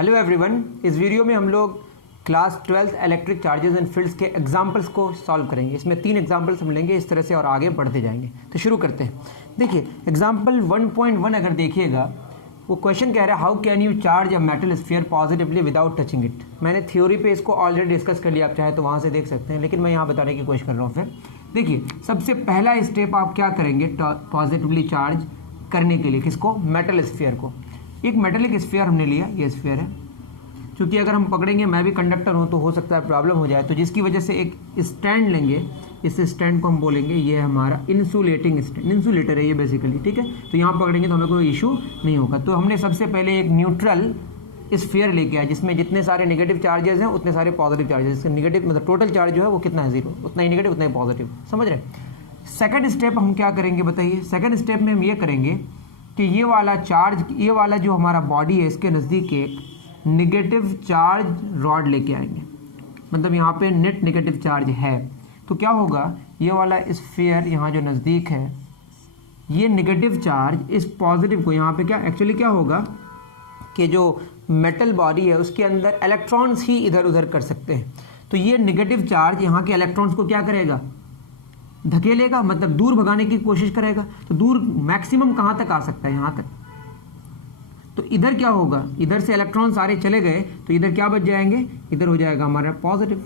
Hello everyone, इस video में हम लोग class 12th electric charges and fields के एग्जांपल्स को सॉल्व करेंगे। इसमें 3 एग्जांपल्स हम लेंगे इस तरह से और आगे बढ़ते जाएंगे। तो शुरू करते हैं। देखिए एग्जांपल 1.1 अगर देखिएगा, वो क्वेश्चन कह रहा है how can you charge a metal sphere positively without touching it. मैंने थ्योरी पे इसको ऑलरेडी डिस्कस कर लिया, आप चाहे तो वहाँ से देख सकते हैं, लेकिन मैं यहाँ बताने की कोशिश कर रहा हूँ। फिर देखिए सबसे पहला स्टेप आप क्या करेंगे पॉजिटिवली चार्ज करने के लिए, किसको? मेटल स्फीयर को। एक मेटलिक स्फीयर हमने लिया, ये स्फीयर है। क्योंकि अगर हम पकड़ेंगे, मैं भी कंडक्टर हूँ तो हो सकता है प्रॉब्लम हो जाए, तो जिसकी वजह से एक स्टैंड लेंगे। इस स्टैंड को हम बोलेंगे ये हमारा इंसुलेटिंग स्टैंड, इंसुलेटर है ये बेसिकली, ठीक है। तो यहाँ पकड़ेंगे तो हमें कोई इशू नहीं होगा। तो हमने सबसे पहले एक न्यूट्रल स्फीयर लेके आया जिसमें जितने सारे नेगेटिव चार्जेस हैं उतने सारे पॉजिटिव चार्जेस। नेगेटिव मतलब टोटल चार्ज जो है वो कितना है, 0, उतना ही नेगेटिव उतना ही पॉजिटिव, समझ रहे हैं। सेकंड स्टेप हम क्या करेंगे बताइए। सेकंड स्टेप में हम ये करेंगे कि ये वाला चार्ज, ये वाला जो हमारा बॉडी है, इसके नज़दीक एक नेगेटिव चार्ज रॉड लेके आएंगे। मतलब यहाँ पे नेट नेगेटिव चार्ज है, तो क्या होगा, ये वाला स्फीयर यहाँ जो नज़दीक है, ये नेगेटिव चार्ज इस पॉजिटिव को यहाँ पे क्या एक्चुअली क्या होगा कि जो मेटल बॉडी है उसके अंदर इलेक्ट्रॉन्स ही इधर उधर कर सकते हैं। तो ये नेगेटिव चार्ज यहाँ के इलेक्ट्रॉन्स को क्या करेगा, धकेलेगा, मतलब दूर भगाने की कोशिश करेगा। तो दूर मैक्सिमम कहाँ तक आ सकता है, यहाँ तक। तो इधर क्या होगा, इधर से इलेक्ट्रॉन सारे चले गए तो इधर क्या बच जाएंगे, इधर हो जाएगा हमारा पॉजिटिव।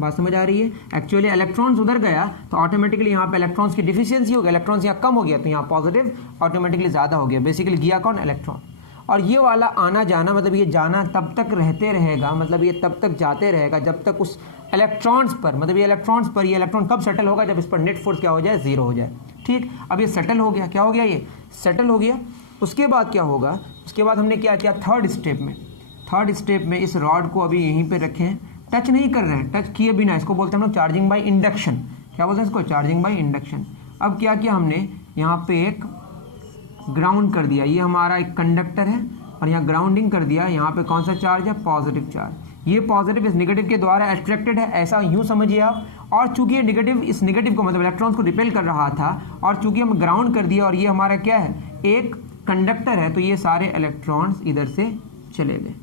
बात समझ आ रही है। एक्चुअली इलेक्ट्रॉन्स उधर गया तो ऑटोमेटिकली यहाँ पे इलेक्ट्रॉन्स की डिफिशियंसी हो गया, इलेक्ट्रॉन्स यहाँ कम हो गया तो यहाँ पॉजिटिव ऑटोमेटिकली ज़्यादा हो गया। बेसिकली गया कौन, इलेक्ट्रॉन। और ये वाला आना जाना, मतलब ये जाना तब तक रहते रहेगा, मतलब ये तब तक जाते रहेगा जब तक उस इलेक्ट्रॉन्स पर, मतलब ये इलेक्ट्रॉन्स पर, ये इलेक्ट्रॉन कब सेटल होगा, जब इस पर नेट फोर्स क्या हो जाए, 0 हो जाए। ठीक, अब ये सेटल हो गया, क्या हो गया, ये सेटल हो गया। उसके बाद क्या होगा, उसके बाद हमने क्या किया, थर्ड स्टेप में इस रॉड को अभी यहीं पे रखें, टच नहीं कर रहे हैं, टच किए बिना, इसको बोलते हैं हम लोग चार्जिंग बाय इंडक्शन। क्या बोलते हैं इसको, चार्जिंग बाय इंडक्शन। अब क्या किया हमने, यहाँ पे एक ग्राउंड कर दिया, ये हमारा एक कंडक्टर है और यहाँ ग्राउंडिंग कर दिया। यहाँ पे कौन सा चार्ज है, पॉजिटिव चार्ज। ये पॉजिटिव इस नेगेटिव के द्वारा अट्रैक्टेड है, ऐसा यूँ समझिए आप। और चूंकि ये नेगेटिव इस नेगेटिव को, मतलब इलेक्ट्रॉन्स को रिपेल कर रहा था, और चूंकि हम ग्राउंड कर दिया और ये हमारा क्या है, एक कंडक्टर है, तो ये सारे इलेक्ट्रॉन्स इधर से चले गए।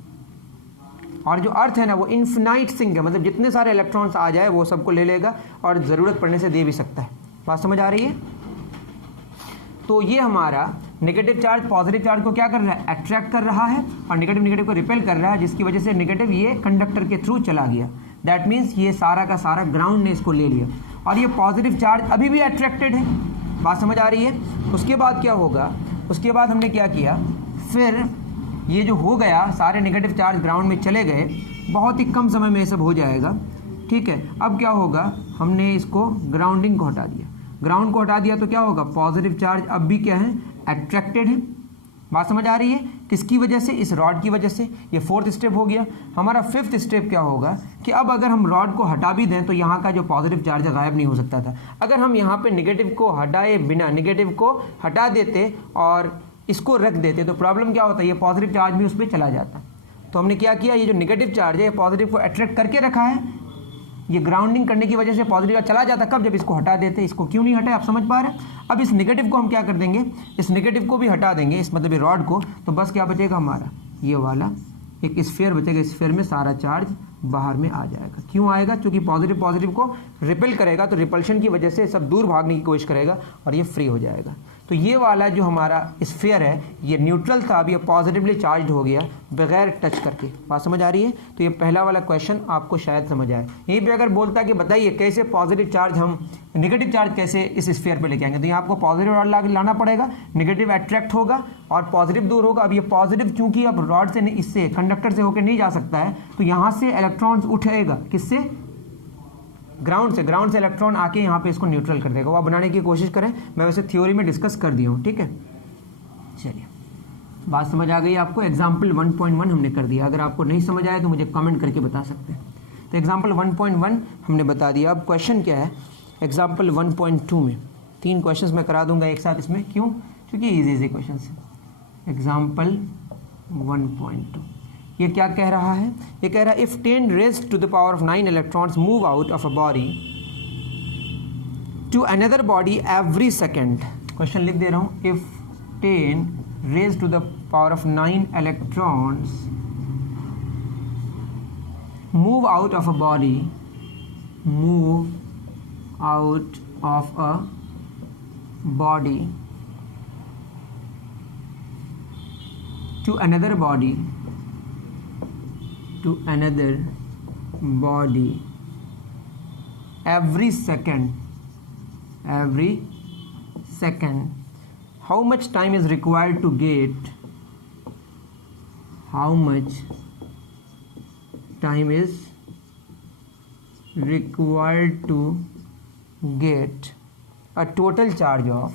और जो अर्थ है ना वो इन्फिनाइट सिंक है, मतलब जितने सारे इलेक्ट्रॉन्स आ जाए वो सबको ले लेगा और ज़रूरत पड़ने से दे भी सकता है। बात समझ आ रही है। तो ये हमारा नेगेटिव चार्ज पॉजिटिव चार्ज को क्या कर रहा है, अट्रैक्ट कर रहा है, और नेगेटिव को रिपेल कर रहा है, जिसकी वजह से नेगेटिव ये कंडक्टर के थ्रू चला गया। दैट मीन्स ये सारा का सारा ग्राउंड ने इसको ले लिया, और ये पॉजिटिव चार्ज अभी भी अट्रैक्टेड है। बात समझ आ रही है। उसके बाद क्या होगा, उसके बाद हमने क्या किया, फिर ये जो हो गया, सारे नेगेटिव चार्ज ग्राउंड में चले गए, बहुत ही कम समय में ये सब हो जाएगा। ठीक है, अब क्या होगा, हमने इसको ग्राउंडिंग को हटा दिया, ग्राउंड को हटा दिया तो क्या होगा, पॉजिटिव चार्ज अब भी क्या है, अट्रैक्टेड है। बात समझ आ रही है। किसकी वजह से, इस रॉड की वजह से। ये फोर्थ स्टेप हो गया। हमारा फिफ्थ स्टेप क्या होगा कि अब अगर हम रॉड को हटा भी दें तो यहाँ का जो पॉजिटिव चार्ज है गायब नहीं हो सकता था। अगर हम यहाँ पे नेगेटिव को हटाए बिना, नेगेटिव को हटा देते और इसको रख देते तो प्रॉब्लम क्या होता है, ये पॉजिटिव चार्ज भी उस पर चला जाता। तो हमने क्या किया, ये जो नेगेटिव चार्ज है पॉजिटिव को अट्रैक्ट करके रखा है, ये ग्राउंडिंग करने की वजह से पॉजिटिव चला जाता। कब, जब इसको हटा देते। इसको क्यों नहीं हटाए, आप समझ पा रहे हैं। अब इस नेगेटिव को हम क्या कर देंगे, इस नेगेटिव को भी हटा देंगे, इस मतलब ये रॉड को, तो बस क्या बचेगा हमारा, ये वाला एक स्फीयर बचेगा। स्फीयर में सारा चार्ज बाहर में आ जाएगा। क्यों आएगा, क्योंकि पॉजिटिव को रिपेल करेगा, तो रिपल्शन की वजह से सब दूर भागने की कोशिश करेगा और ये फ्री हो जाएगा। तो ये वाला जो हमारा स्फीयर है ये न्यूट्रल था, अब ये पॉजिटिवली चार्ज हो गया बगैर टच करके। बात समझ आ रही है। तो ये पहला वाला क्वेश्चन आपको शायद समझ आए। यहीं पे अगर बोलता है कि बताइए कैसे पॉजिटिव चार्ज हम नेगेटिव चार्ज कैसे इस स्फीयर पे लेके आएंगे, तो यहाँ आपको पॉजिटिव रॉड लाना पड़ेगा, नेगेटिव अट्रैक्ट होगा और पॉजिटिव दूर होगा। अब ये पॉजिटिव चूंकि अब रॉड से इससे कंडक्टर से होकर नहीं जा सकता है, तो यहाँ से इलेक्ट्रॉन्स उठेगा, किससे, ग्राउंड से इलेक्ट्रॉन आके यहाँ पे इसको न्यूट्रल कर देगा। वो आप बनाने की कोशिश करें, मैं वैसे थ्योरी में डिस्कस कर दिया हूँ। ठीक है, चलिए बात समझ आ गई आपको। एग्जाम्पल 1.1 हमने कर दिया। अगर आपको नहीं समझ आया तो मुझे कमेंट करके बता सकते हैं। तो एग्जाम्पल 1.1 हमने बता दिया। अब क्वेश्चन क्या है एग्जाम्पल 1.2 में, 3 क्वेश्चन मैं करा दूंगा एक साथ इसमें। क्यों, क्योंकि ईजी क्वेश्चन है। एग्जाम्पल 1.2 ये क्या कह रहा है, ये कह रहा है if 10 raised to the power of 9 electrons move out of a body to another body every second. Question लिख दे रहा हूँ, if 10 raised to the power of 9 electrons move out of a body, move out of a body to another body, to another body every second. How much time is required to get, how much time is required to get a total charge of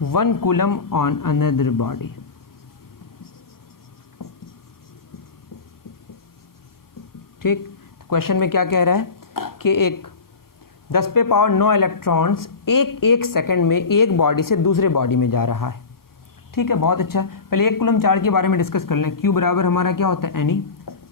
1 coulomb on another body. ठीक, तो question में क्या कह रहा है कि एक 10 पे पावर 9 इलेक्ट्रॉन्स एक सेकंड में एक बॉडी से दूसरे बॉडी में जा रहा है। ठीक है, बहुत अच्छा। पहले 1 कूलम चार्ज के बारे में डिस्कस कर लें। Q बराबर हमारा क्या होता है, N,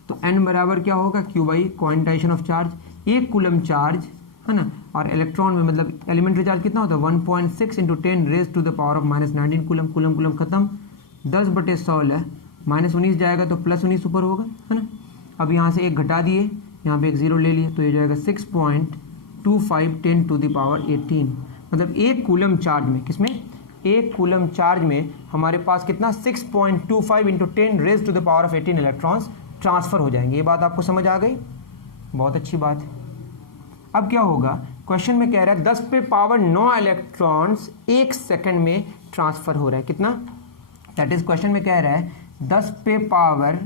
तो N बराबर क्या होगा, Q by quantization of charge. 1 coulomb charge है ना, और इलेक्ट्रॉन में मतलब एलिमेंट्री चार्ज कितना होता है, 1.6 into 10 raise to the power of -19 coulomb. Coulomb खत्म, 10/16 -19 जाएगा तो +19 ऊपर होगा, है ना। अब यहाँ से एक घटा दिए, यहाँ पे एक 0 ले लिए, तो ये जाएगा 6.25 10 टू द पावर 18। मतलब 1 कूलम चार्ज में, किसमें, 1 कूलम चार्ज में हमारे पास कितना, 6.25 into 10 raise to the power of 18 electrons transfer हो जाएंगे। ये बात आपको समझ आ गई, बहुत अच्छी बात है। अब क्या होगा, क्वेश्चन में कह रहा है 10 पे पावर 9 इलेक्ट्रॉन्स 1 सेकंड में ट्रांसफर हो रहा है। कितना, दैट इज क्वेश्चन में कह रहा है 10 पे पावर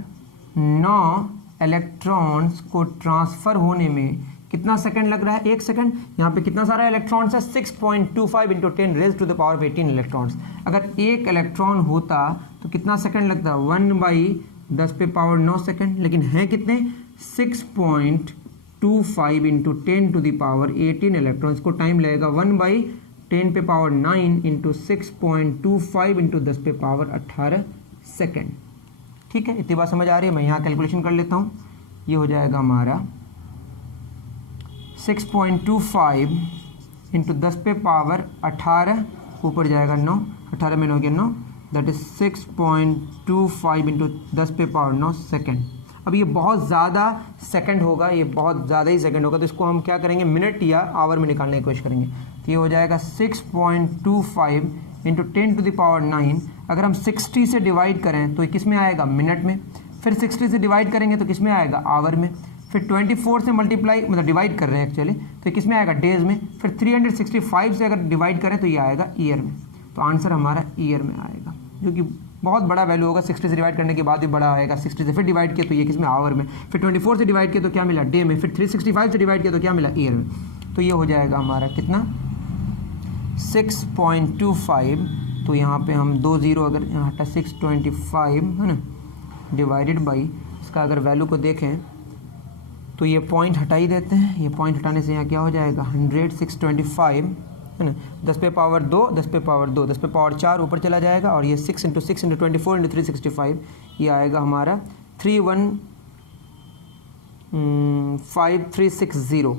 9 इलेक्ट्रॉन्स को ट्रांसफर होने में कितना सेकंड लग रहा है, 1 सेकंड। यहाँ पे कितना सारा इलेक्ट्रॉन्स है, 6.25 into 10 raise to the power of 18 electrons. अगर एक इलेक्ट्रॉन होता तो कितना सेकंड लगता, 1/10 पे पावर 9 सेकंड। लेकिन है कितने, 6.25 into 10 to the power 18 electrons को टाइम लगेगा 1/10 पे पावर 9 इंटू 6.25 इंटू 10 पे पावर 18 सेकेंड। ठीक है, इतनी बात समझ आ रही है। मैं यहाँ कैलकुलेशन कर लेता हूँ। ये हो जाएगा हमारा 6.25 इंटू 10 पे पावर 18, ऊपर जाएगा 9, 18 में 9 के 9, दैट इज 6.25 इंटू 10 पे पावर 9 सेकेंड। अब ये बहुत ज़्यादा सेकंड होगा, ये बहुत ज़्यादा ही सेकंड होगा, तो इसको हम क्या करेंगे, मिनट या आवर में निकालने की कोशिश करेंगे। तो ये हो जाएगा 6.25 इंटू 10 टू द पावर 9। अगर हम 60 से डिवाइड करें तो ये किस में आएगा, मिनट में। फिर 60 से डिवाइड करेंगे तो किस में आएगा, आवर में। फिर 24 से मल्टीप्लाई, मतलब डिवाइड कर रहे हैं एक्चुअली, तो किस में आएगा, डेज में। फिर 365 से अगर डिवाइड करें तो ये आएगा ईयर में। तो आंसर हमारा ईयर में आएगा, जो कि बहुत बड़ा वैल्यू होगा। 60 से डिवाइड करने के बाद भी बड़ा आएगा। 60 से फिर डिवाइड किया तो ये किस में, आवर में। फिर 24 से डिवाइड किया तो क्या मिला, डे में। फिर 365 से डिवाइड किया तो क्या मिला, ईयर में। तो ये हो जाएगा हमारा कितना, 6.25। तो यहाँ पे हम 2 0 अगर यहाँ हटा 625 है ना, डिवाइडेड बाई, इसका अगर वैल्यू को देखें तो ये पॉइंट हटा ही देते हैं। ये पॉइंट हटाने से यहाँ क्या हो जाएगा, 100, 625 है ना, 10 पे पावर 2, 10 पे पावर 2, 10 पे पावर 4 ऊपर चला जाएगा। और ये 6 इंटू 6 इंटू 24 इंटू 365, ये आएगा हमारा 315,360।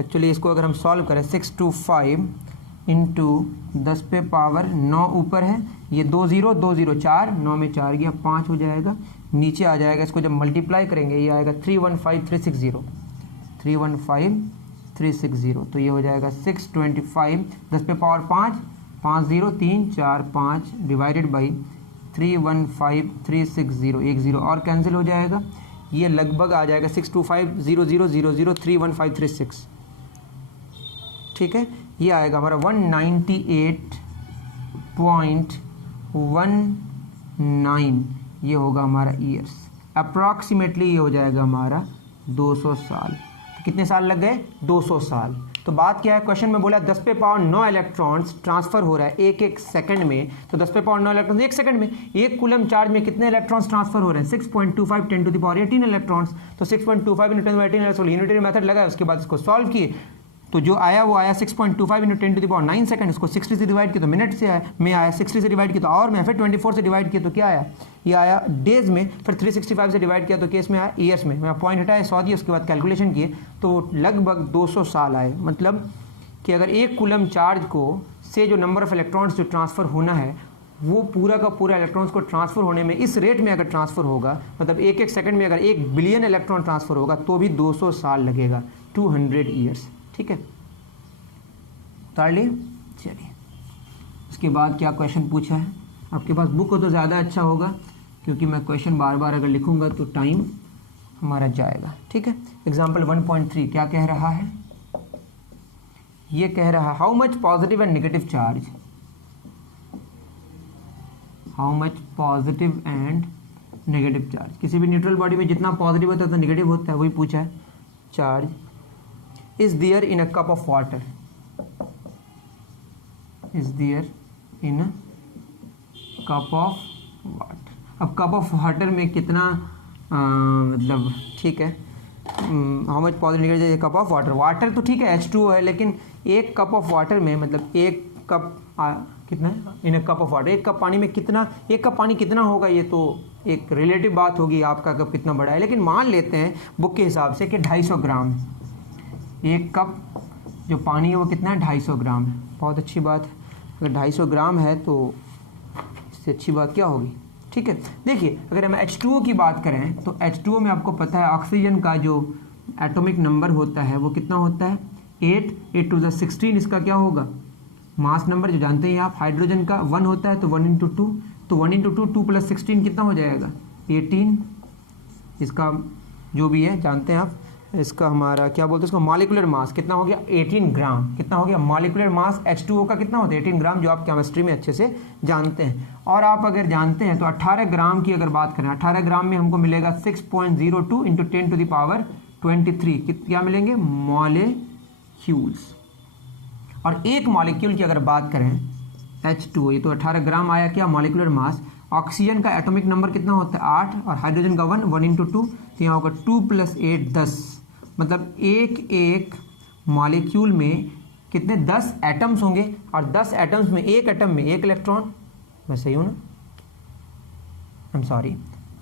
एक्चुअली इसको अगर हम सॉल्व करें, 625 इंटू 10 पे पावर 9 ऊपर है, ये 2 0 2 0 4, 9 में 4 गया, 5 हो जाएगा, नीचे आ जाएगा। इसको जब मल्टीप्लाई करेंगे ये आएगा 315,360, 315,360। तो ये हो जाएगा 625, 10 पे पावर 5, 5 0 3 4 5 डिवाइडेड बाई 315,360, 1 0 और कैंसिल हो जाएगा। ये लगभग आ जाएगा 625,0000,315,360। ठीक है, ये आएगा हमारा 198.19, ये होगा हमारा ईयर्स। अप्रॉक्सीमेटली ये हो जाएगा हमारा 200 साल। तो कितने साल लग गए, 200 साल। तो बात क्या है, क्वेश्चन में बोला 10 पे पावर 9 इलेक्ट्रॉन्स ट्रांसफर हो रहा है एक सेकंड में। तो 10 पे पावर 9 इलेक्ट्रॉन्स 1 सेकंड में, 1 कूलम चार्ज में कितने इलेक्ट्रॉन्स ट्रांसफर हो रहे हैं, 6.25 10 टू द पावर 18 इलेक्ट्रॉन्स। तो 6.25 into 10 to 18 electron, unitary method लगाया, उसके बाद इसको सॉल्व किए तो जो आया वो आया 6.25 into 10 to the power 9 second. इसको 60 से डिवाइड किया तो मिनट से आया, में आया, 60 से डिवाइड किया तो आवर में, फिर 24 से डिवाइड किया तो क्या आया, ये आया डेज में। फिर 365 से डिवाइड किया तो केस में आया ईयर्स में। मैं पॉइंट हटाया, 100 दिए, उसके बाद कैलकुलेशन किए तो लगभग 200 साल आए। मतलब कि अगर 1 कूलम चार्ज को से जो नंबर ऑफ इलेक्ट्रॉन्स जो ट्रांसफ़र होना है वो पूरा का पूरा इलेक्ट्रॉन्स को ट्रांसफ़र होने में इस रेट में अगर ट्रांसफ़र होगा, मतलब एक एक सेकंड में अगर 1 बिलियन इलेक्ट्रॉन ट्रांसफ़र होगा तो भी 200 साल लगेगा, 200 ईयर्स। ठीक है, उतार लिए। चलिए, उसके बाद क्या क्वेश्चन पूछा है, आपके पास बुक हो तो ज़्यादा अच्छा होगा, क्योंकि मैं क्वेश्चन बार बार अगर लिखूंगा तो टाइम हमारा जाएगा। ठीक है, एग्जाम्पल 1.3 क्या कह रहा है, ये कह रहा है how much positive and negative charge, how much positive and negative charge, किसी भी न्यूट्रल बॉडी में जितना पॉजिटिव होता है तो नेगेटिव होता है, वही पूछा है। Charge is there in a cup of water, is there in a cup of water. अब कप ऑफ वाटर में कितना मतलब ठीक है, how much positive negative cup of water, water तो ठीक है H2O है, लेकिन एक कप ऑफ वाटर में मतलब एक कप कितना है इन ए कप ऑफ वाटर, एक कप पानी में कितना, एक कप पानी कितना होगा, ये तो एक रिलेटिव बात होगी, आपका कप कितना बड़ा है। लेकिन मान लेते हैं बुक के हिसाब से कि 250 ग्राम, एक कप जो पानी है वो कितना है 250 ग्राम है। बहुत अच्छी बात है, अगर 250 ग्राम है तो इससे अच्छी बात क्या होगी। ठीक है, देखिए अगर हम H2O की बात करें तो H2O में आपको पता है ऑक्सीजन का जो एटॉमिक नंबर होता है वो कितना होता है 8 to the 16, इसका क्या होगा मास नंबर जो जानते हैं आप। हाइड्रोजन का 1 होता है तो 1 into 2, तो 1 into 2 2 + 16 कितना हो जाएगा 18, इसका जो भी है जानते हैं आप, इसका हमारा क्या बोलते हैं इसका मॉलिक्यूलर मास कितना हो गया 18 ग्राम, कितना हो गया मॉलिक्यूलर मास H2O का कितना होता है 18 ग्राम, जो आप केमिस्ट्री में अच्छे से जानते हैं। और आप अगर जानते हैं तो 18 ग्राम की अगर बात करें, 18 ग्राम में हमको मिलेगा 6.02 × 10⁻23 क्या मिलेंगे मॉलिक्यूल्स। और एक मॉलिक्यूल की अगर बात करें H2O, ये तो 18 ग्राम आया क्या मॉलिक्यूलर मास। ऑक्सीजन का एटॉमिक नंबर कितना होता है 8 और हाइड्रोजन का 1 into 2, तो यहाँ होगा 2 + 8 10, मतलब एक मॉलिक्यूल में कितने 10 एटम्स होंगे, और 10 एटम्स में एक एटम में एक इलेक्ट्रॉन, मैं सही हूँ ना, आई एम सॉरी,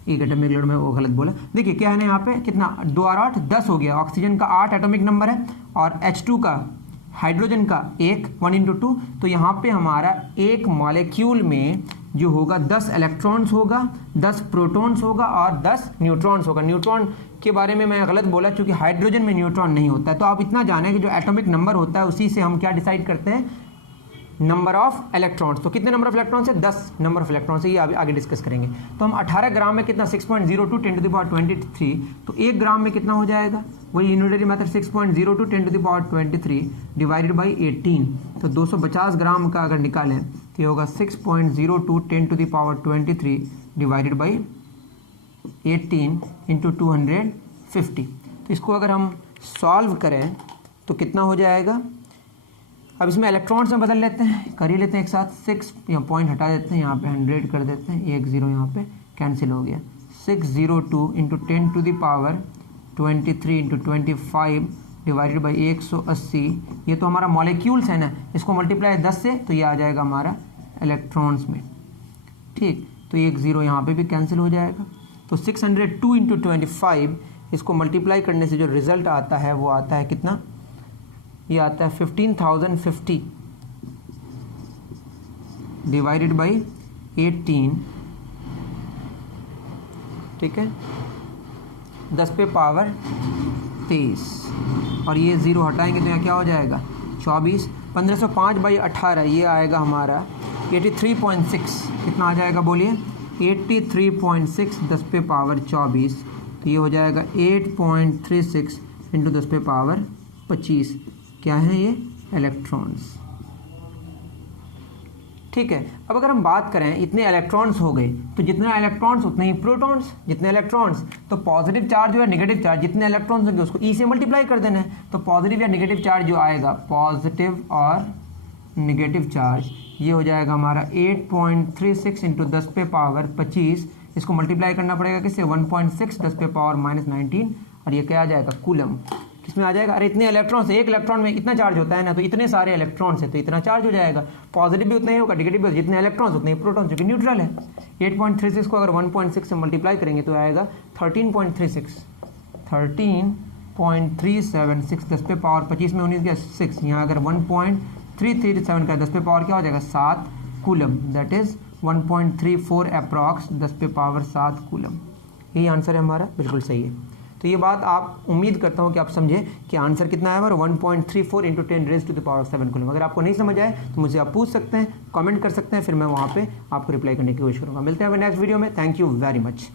एक एटम में इलेक्ट्रॉन में वो गलत बोला। देखिए क्या है ना यहाँ पे कितना 2 और 8 10 हो गया, ऑक्सीजन का 8 एटॉमिक नंबर है और H2 का हाइड्रोजन का 1 into 2, तो यहाँ पे हमारा एक मॉलिक्यूल में जो होगा 10 इलेक्ट्रॉन्स होगा, 10 प्रोटॉन्स होगा और 10 न्यूट्रॉन्स होगा। न्यूट्रॉन के बारे में मैं गलत बोला क्योंकि हाइड्रोजन में न्यूट्रॉन नहीं होता है। तो आप इतना जाने कि जो एटॉमिक नंबर होता है उसी से हम क्या डिसाइड करते हैं नंबर ऑफ इलेक्ट्रॉन्स। तो कितने नंबर ऑफ इलेक्ट्रॉन्स है 10 नंबर ऑफ इलेक्ट्रॉन्स है, ये आगे डिस्कस करेंगे। तो हम 18 ग्राम में कितना 6.02 10⁻23, तो 1 ग्राम में कितना हो जाएगा वही यूनिटरी मेथड 6.02 10⁻23 डिवाइडेड बाई 18, तो 250 ग्राम का अगर निकालें तो ये होगा 6.02 10⁻23 डिवाइडेड बाई 18 × 250। तो इसको अगर हम सॉल्व करें तो कितना हो जाएगा, अब इसमें इलेक्ट्रॉन्स में बदल लेते हैं, कर ही लेते हैं एक साथ। 6 यहाँ पॉइंट हटा देते हैं, यहाँ पे 100 कर देते हैं, 1 0 यहाँ पे कैंसिल हो गया। 602 × 10⁻23 × 25 डिवाइडेड बाई 180, ये तो हमारा मॉलिक्यूल्स है ना, इसको मल्टीप्लाई 10 से तो ये आ जाएगा हमारा इलेक्ट्रॉन्स में। ठीक, तो 1 0 यहाँ पे भी कैंसिल हो जाएगा। तो 602 × 25 इसको मल्टीप्लाई करने से जो रिजल्ट आता है वो आता है कितना, ये आता है 15,050 डिवाइडेड बाई 18, ठीक है 10 पे पावर 23, और ये 0 हटाएंगे तो यहाँ क्या हो जाएगा 24, 1505 बाई 18 ये आएगा हमारा 83.6, कितना आ जाएगा बोलिए 83.6 10 पे पावर 24, तो ये हो जाएगा 8.36 × 10 पे पावर 25, क्या है ये इलेक्ट्रॉन्स। ठीक है, अब अगर हम बात करें इतने इलेक्ट्रॉन्स हो गए, तो जितने इलेक्ट्रॉन्स उतने ही प्रोटॉन्स, जितने इलेक्ट्रॉन्स तो पॉजिटिव चार्ज या नेगेटिव चार्ज जितने इलेक्ट्रॉन्स होंगे उसको ई से मल्टीप्लाई कर देना है। तो पॉजिटिव या नेगेटिव चार्ज जो आएगा, पॉजिटिव और नेगेटिव चार्ज, ये हो जाएगा हमारा 8.36 × 10 पे पावर 25, इसको मल्टीप्लाई करना पड़ेगा किससे 1.6 10 पे पावर -19, और ये क्या आ जाएगा कूलम। किसमें आ जाएगा, अरे इतने इलेक्ट्रॉन्स, एक इलेक्ट्रॉन में इतना चार्ज होता है ना, तो इतने सारे इलेक्ट्रॉन्स है तो इतना चार्ज हो जाएगा। पॉजिटिव भी उतना ही होगा, नेगेटिव भी, जितने इलेक्ट्रॉन्स उतने ही प्रोटॉन्स, जो कि न्यूट्रल है। 8.36 को अगर 1.6 से मल्टीप्लाई करेंगे तो आएगा 13.36 13.376 10 पे पावर 25 में 19 गया 6, यहाँ अगर 1.337 का 10 पे पावर क्या हो जाएगा 7 कूलम, दैट इज 1.34 अप्रॉक्स 10 पे पावर 7 कूलम। यही आंसर है हमारा, बिल्कुल सही है। तो ये बात आप उम्मीद करता हूँ कि आप समझे कि आंसर कितना है हमारा 1.34 into 10 raise to the power 7 coulomb. अगर आपको नहीं समझ आए तो मुझे आप पूछ सकते हैं, कमेंट कर सकते हैं, फिर मैं वहाँ पे आपको रिप्लाई करने की कोशिश करूँगा। मिलते हैं नेक्स्ट वीडियो में। Thank you very much.